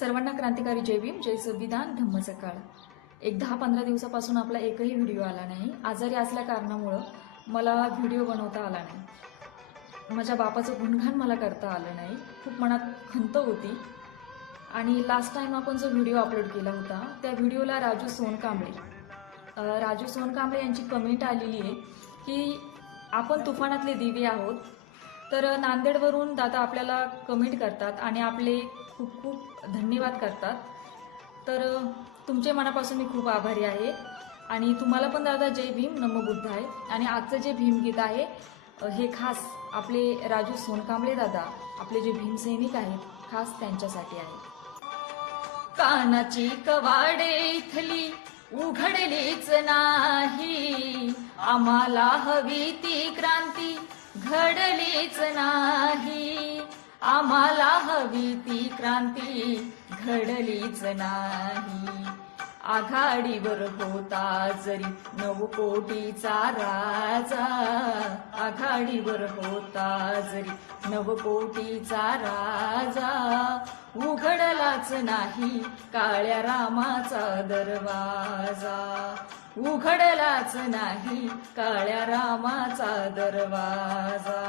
सर्वांना क्रांतिकारी जय भीम, जय संविधान, धम्म सकाळ। एक 10-15 दिवसापासून आपला एकही व्हिडिओ आला नाही। आजारी असल्या कारणामुळे मला व्हिडिओ बनवता आला नाही। माझ्या बापाचं गुणगान मला करता आलं नाही। खूप मनात खंत होती। आणि लास्ट टाइम आपण जो व्हिडिओ अपलोड केला होता त्या व्हिडिओला राजू सोनकांबळे यांची कमेंट आलेली आहे की आपण तुफानातले दिवे आहोत। तर नांदेडवरून दादा आपल्याला कमेंट करतात आणि आपले खूप खूप धन्यवाद करतात। तर तुमचे मनापासून मी खूप आभारी आहे। आणि तुम्हाला पण दादा जय भीम, नमो बुद्धाय। आणि आजचं जे भीमगीत आहे हे खास आपले राजू सोनकांबळे दादा, आपले जे भीमसैनिक आहेत, खास त्यांच्यासाठी आहे। कानाची कवाडे इथली उघडलीच नाही, आम्हाला हवी ती क्रांती घडलीच नाही, आम्हाला हवी ती क्रांती घडलीच नाही। आघाडीवर होता जरी 9 कोटीचा राजा, आघाडीवर होता जरी 9 कोटीचा राजा, उघडलाच नाही काळ्या रामाचा दरवाजा, उघडलाच नाही काळ्या रामाचा दरवाजा।